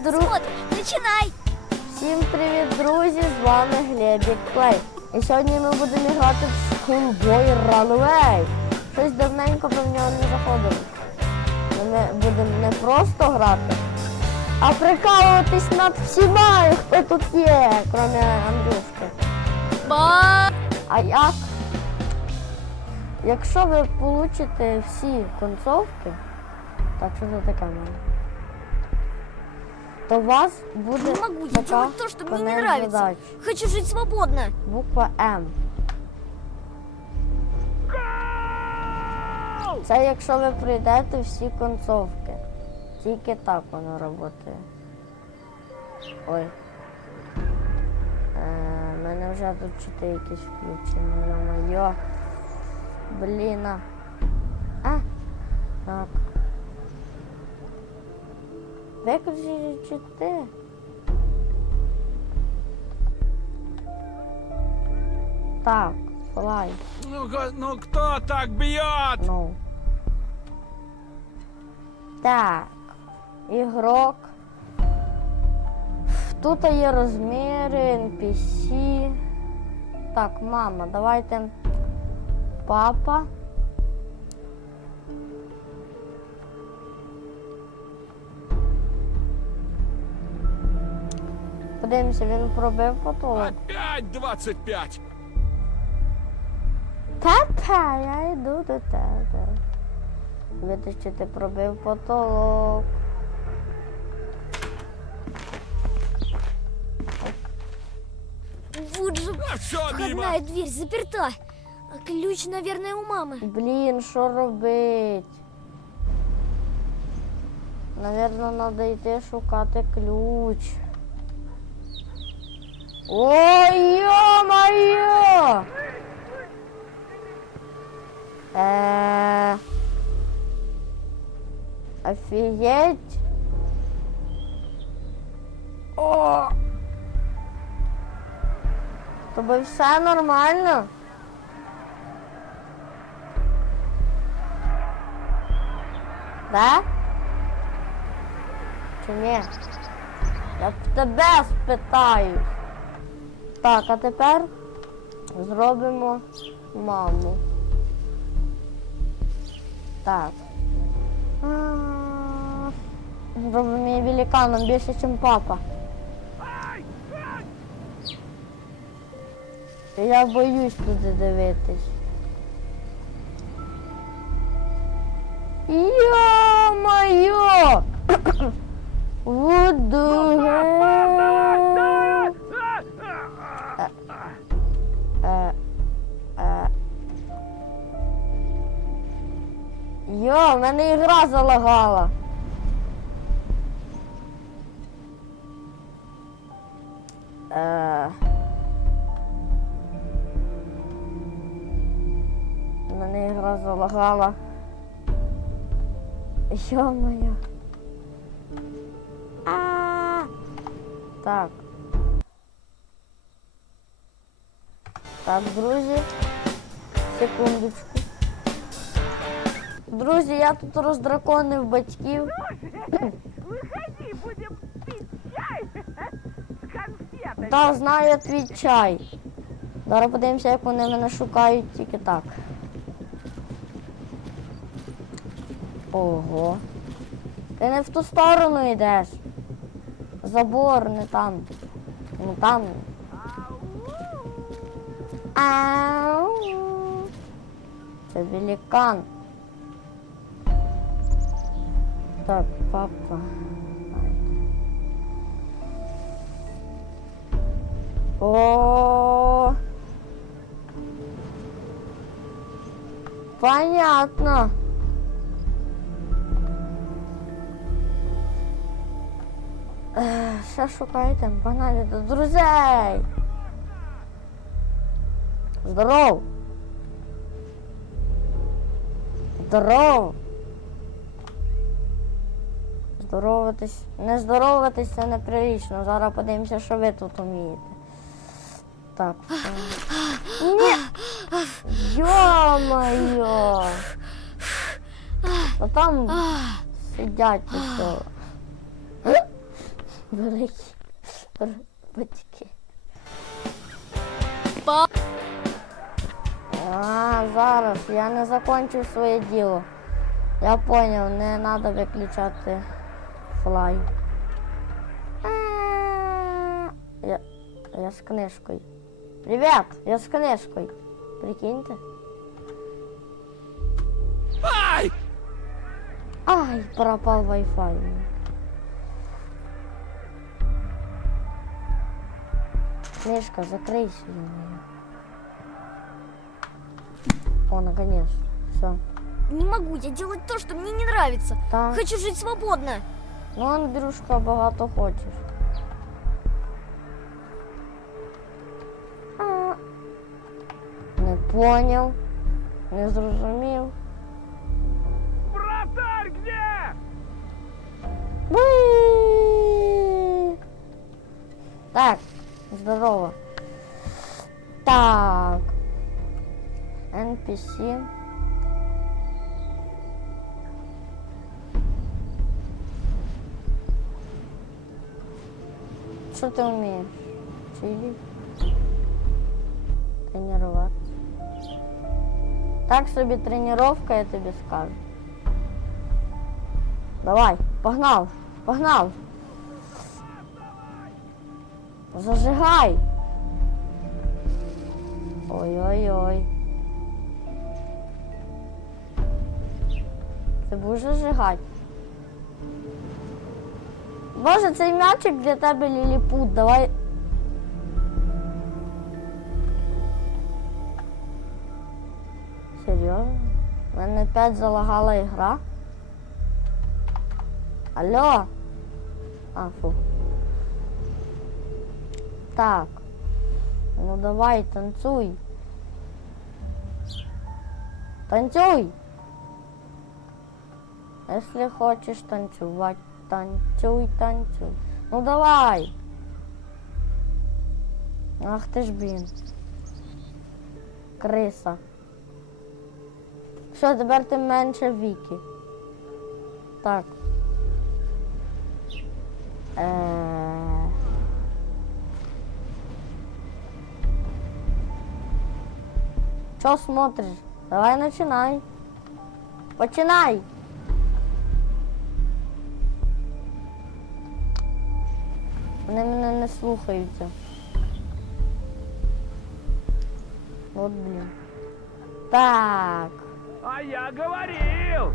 ты дру... смотришь? Начинай! Всім привіт, друзі! З вами Глебік Плей. І сьогодні ми будемо грати в Schoolboy Runaway. Щось давненько в нього не заходили. Ми будемо не просто грати, а прикалуватись над всіма, хто тут є, крім Андрюшки. Ба! А як? Якщо ви получите всі концовки, так що це таке мене, то у вас буде Не могу я делать то, что мне не нравится. задач. Хочу жить свободно. Буква М. Це якщо ви пройдете всі концовки. Тільки так воно працює. Ой. Е, мене вже тут чити якісь включені. Йо-моє. Блін. а. А. Так. Виключи чити. Так, флай. Ну, ну кто так бьет? Ну. Так. Ігрок. Тут є розміри, NPC. Так, мама, давайте. Папа. Подивимося, він пробив потолок. Опять 25. Папа, я йду до тебе. Видиш, чи ти пробив потолок. Вот же А все мимо. входная дверь заперта. А ключ, наверное, у мамы. Блін, що робить? Навірно, треба йти шукати ключ. Ой, йо-моє! Е... Офігеть! О! Тобі все нормально? Да? Чи ні? Я в тебе спитаю. Так, а тепер зробимо маму. Так. Зробимо її великаном більше, ніж папа. Я боюсь туди дивитись. Залагала. Е. В мене ігра залагала. А. Так. Так, друзі. Секундочку. Друзі, я тут роздраконив батьків. Выходи, будем пить чай с конфетами. Та знаю твій чай. Зараз подивимося, як вони мене шукають тільки так. Ого. Ти не в ту сторону йдеш. Забор не там. Ну там. Ау. Це великан. Так, папа. О. Понятно. Ех, Що шукаєте? Погнали до друзей. Здоров. Здоров. Здороватись. Не здороватись це неприлично. Зараз подивимося, що ви тут вмієте. Так. Ні. Йо-моє. А там сидять все. великі батьки. А, зараз я не закончив своє діло. Я поняв, не треба виключати флай. А, Я, я з книжкою. Привіт, я з книжкою. Прикиньте. Ай! Ай, пропав Wi-Fi. Книжка, закройся. ё-моё. О, наконец. Все. Не могу я делать то, что мне не нравится. Так. Хочу жить свободно. Ну, Андрюшка, багато хочеш. Не поняв. Не зрозумів. Вратарь где? Уи! Так, здорово. Так. NPC. Що ти вмієш? Чилі? Тренуватися. Так собі тренування, я тобі скажу. Давай, погнал, погнал. Зажигай. Ой-ой-ой. Ти будеш зажигати? Боже, цей м'ячик для тебе ліліпут, давай. Серйозно? У мене опять залагала ігра. Алло. А, фу. Так. Ну давай, танцуй. Танцуй. Если хочешь танцевать, танцуй, танцуй. Ну давай. Ах ти ж блін. Криса. Що, тепер ти менше віки. Так. Е, Чё смотришь? Давай начинай. Починай. Вони мене не слухаються. От блін. Так. А я говорил!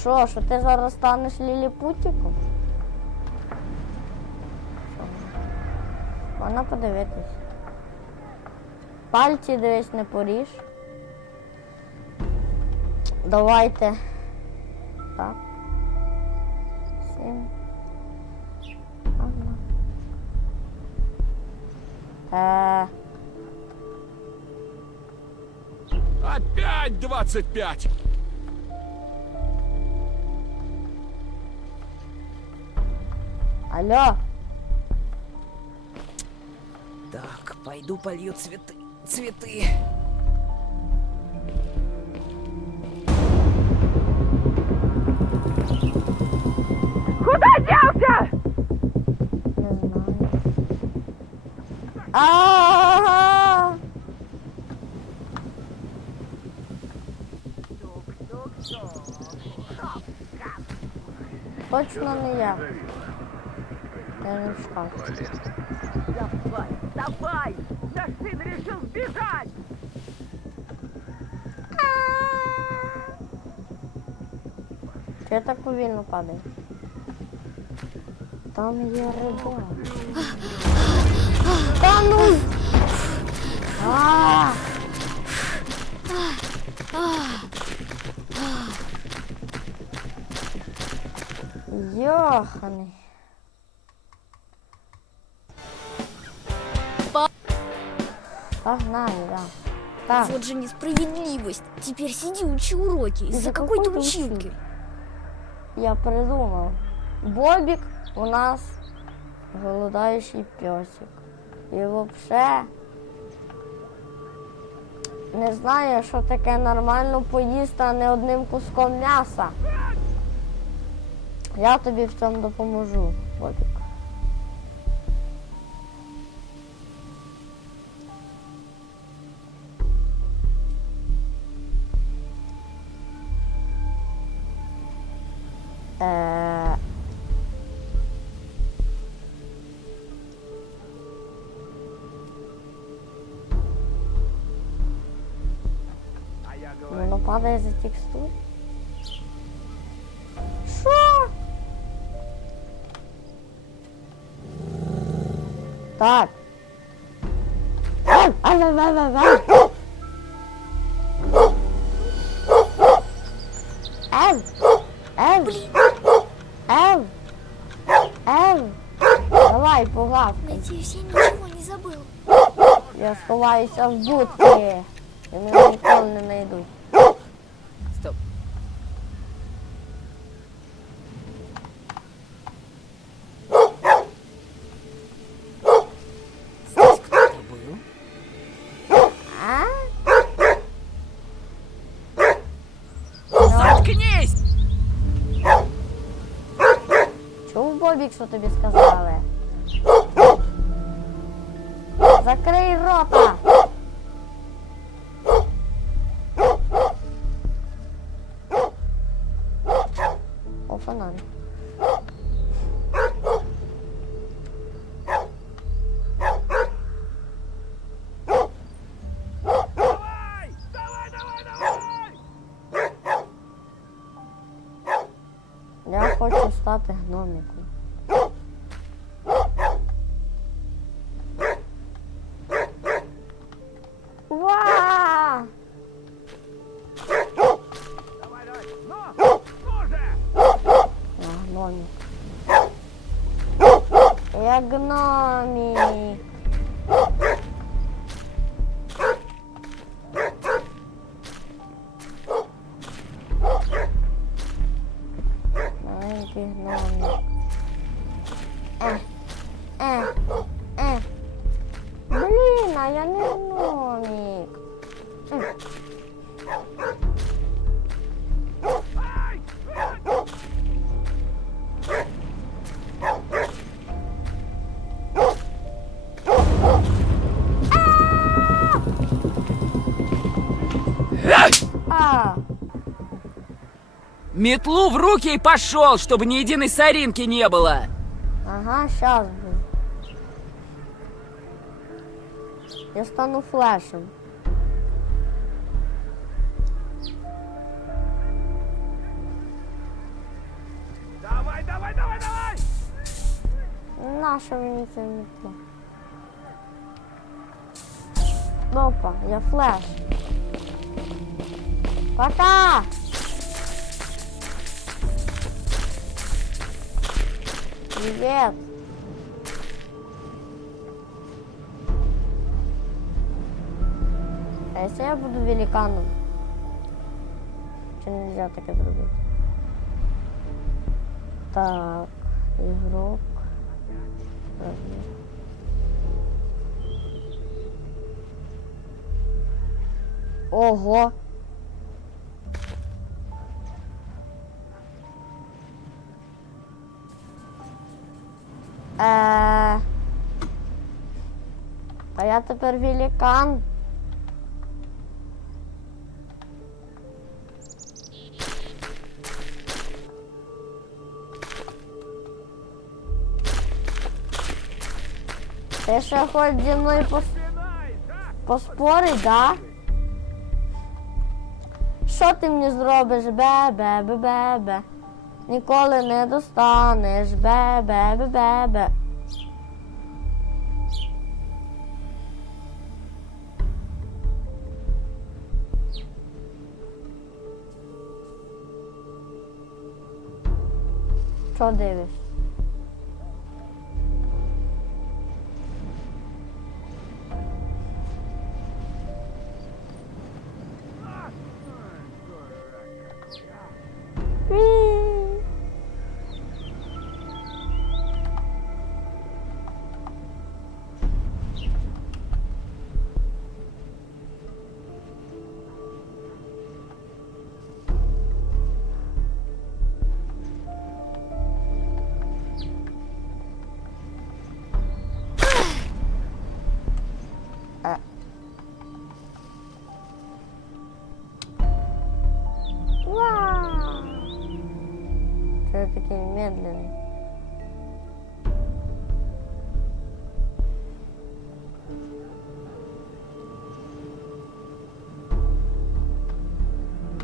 Що, що ти зараз станеш ліліпутіком? Можна подивитись. Пальці дивись не поріж. Давайте. Так. Е, Опять 25! алло. Так, пойду полью цветы. Цветы. А-а-а! Точно не я. Я не шкаф. Давай, давай! Наш сын решил сбежать! Я так повільно падаю? Там є риба. Та ну! А! Йоханий. Погнали, да. Так, Вот же несправедливость. Теперь сиди учи уроки из-за Из-за какой-то какой-то училки. я придумав. Бобік у нас голодаючий песик. І взагалі не знаю, що таке нормально поїсти, а не одним куском м'яса. Я тобі в цьому допоможу, Падає за текстур. Що? Так. Ев, ев, ев, ев. Давай, погавкай. Надеюсь, я ничего не забыл. Я сховаюся в будки. І мене ніколи не знайдуть. Чув що тобі сказали? Закрий рота! О, фонарь. Я хочу стати гномиком. Я гномик. Метлу в руки и пошел, чтобы ни единой соринки не было! ага, сейчас будет. Я стану флешем. Давай, давай, давай, давай! Наша це метла. Опа, я флеш. Пока! Привет! А якщо я буду великаном? Чи нельзя таке зробити? Так, ігрок. Розмір. Ого! Я тепер великан. Ти ще хоч зі мною пос... Поспорить, да? Що ти мені зробиш? Бе-бе, бе-бе-бе. Ніколи не достанеш. Бе-бе, бе-бе-бе. Що Só Davis.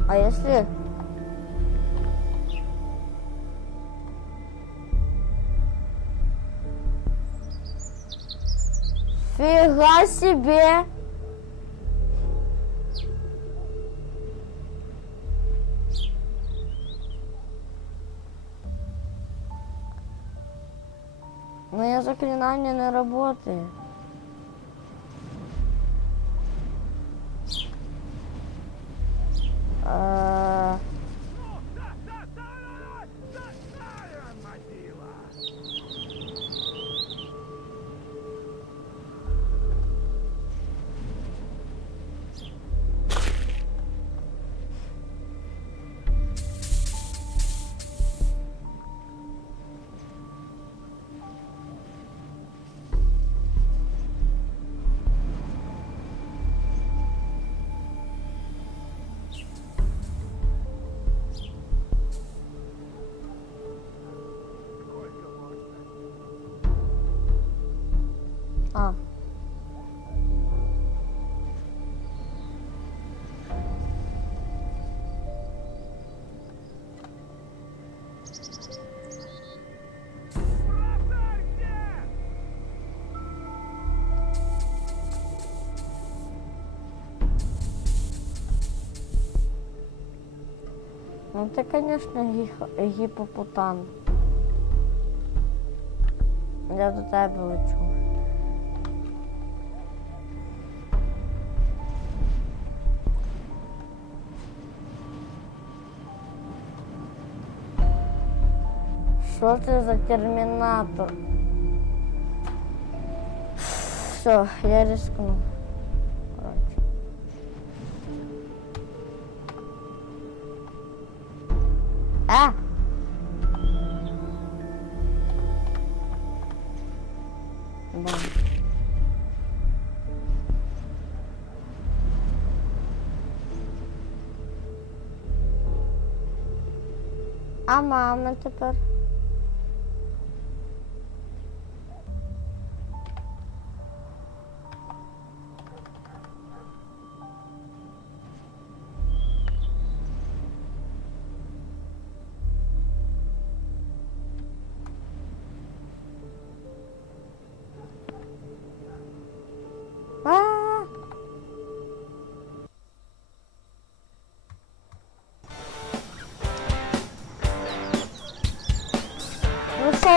А если... Фига себе! Мое заклинание не работает. А. Ну ти, конечно, гіпопотам. Я до тебе лечу. Що це за термінатор? Все, я рискну. А! Да. А мама тепер?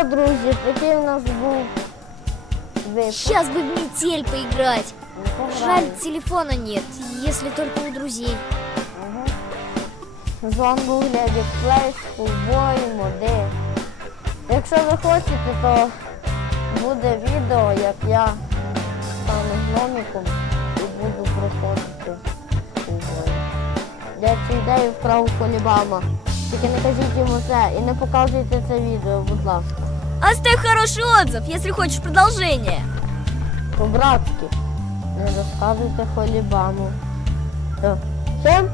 Друзі, такий у нас був випуск. Сейчас бы в метель поиграть. Ну, Жаль, телефона нет, если только у друзей. З вами був Глебік Плей, Фулбой, Моди. Якщо ви хочете, то буде відео, як я стану гноміком і буду проходити Фулбой. Я цю ідею вкрав у Колібама. Тільки не кажіть йому це і не показуйте це відео, будь ласка. Оставь хороший отзыв, если хочешь продолжение. По-братськи. Не розказуйте Колібаму. Все. Всім